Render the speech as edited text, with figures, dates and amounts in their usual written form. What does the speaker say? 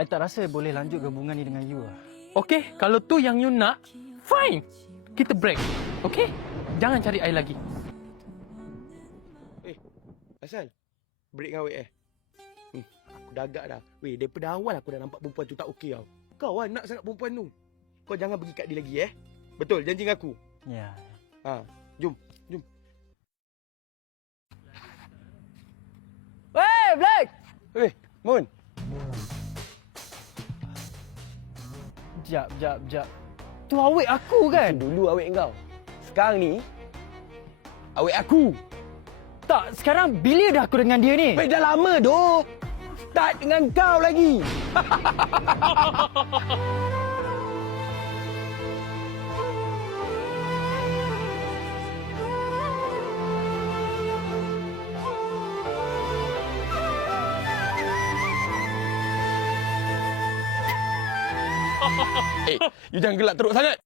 I tak rasa boleh lanjut hubungan ni dengan you lah. Okey, kalau tu yang you nak, fine. Kita break. Okey? Jangan cari I lagi. Asal? Break dengan awet aku dah agak dah. Weh, daripada awal aku dah nampak perempuan tu tak okey tau. Kau lah nak sangat perempuan tu. Kau jangan pergi kat dia lagi Betul, janji dengan aku. Ya. Jom. Wey, Black! Weh, Mun. Jap. Tu awet aku kan? Dulu awet kau. Sekarang ni, awet aku. Tak, sekarang bila dah aku dengan dia ni? Weh, dah lama doh. Start dengan kau lagi. You jangan gelak teruk sangat.